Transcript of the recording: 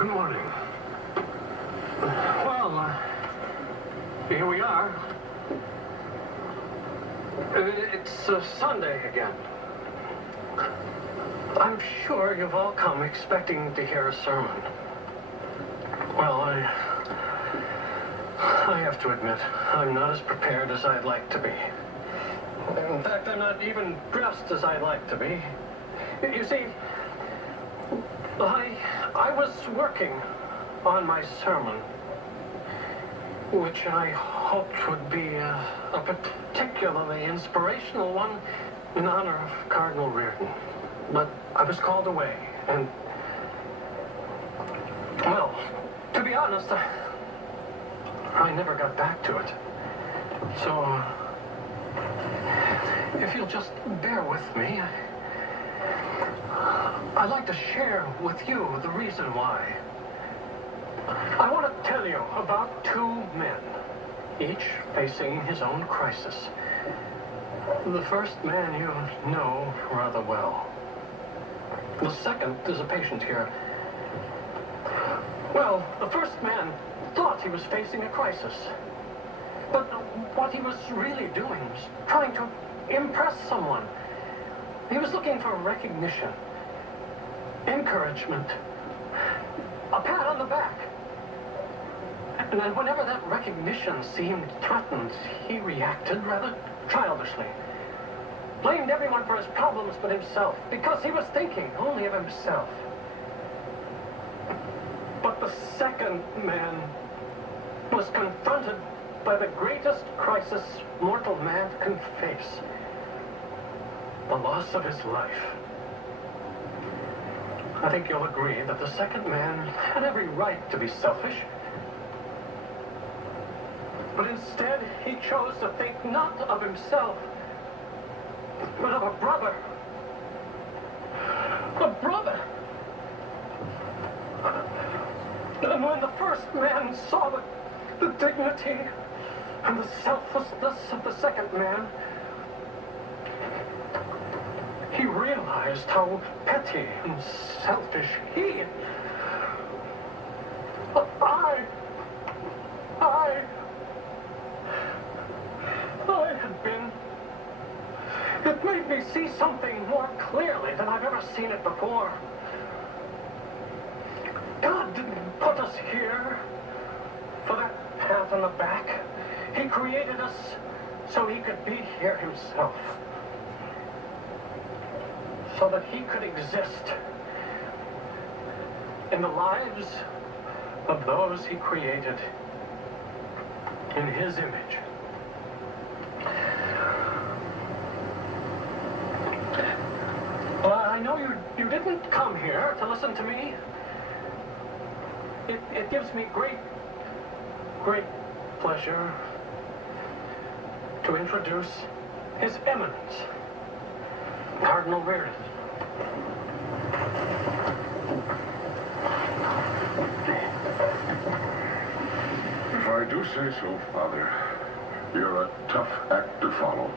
Good morning. Well, here we are. It's Sunday again. I'm sure you've all come expecting to hear a sermon. Well, I have to admit, I'm not as prepared as I'd like to be. In fact, I'm not even dressed as I'd like to be. You see, I was working on my sermon, which I hoped would be a particularly inspirational one in honor of Cardinal Reardon. But I was called away, and, well, to be honest, I never got back to it. So, if you'll just bear with me, I'd like to share with you the reason why. I want to tell you about two men, each facing his own crisis. The first man you know rather well. The second is a patient here. Well, the first man thought he was facing a crisis. But what he was really doing was trying to impress someone. He was looking for recognition, encouragement, a pat on the back. And then whenever that recognition seemed threatened, he reacted rather childishly. Blamed everyone for his problems but himself, because he was thinking only of himself. But the second man was confronted by the greatest crisis mortal man can face: the loss of his life. I think you'll agree that the second man had every right to be selfish. But instead, he chose to think not of himself, but of a brother. A brother! And when the first man saw the dignity and the selflessness of the second man, he realized how petty and selfish he... I had been. It made me see something more clearly than I've ever seen it before. God didn't put us here for that pat on the back. He created us so he could be here himself. So that he could exist in the lives of those he created in his image. Well, I know you didn't come here to listen to me. It gives me great pleasure to introduce His Eminence, Cardinal Reardon. If I do say so, Father, you're a tough act to follow.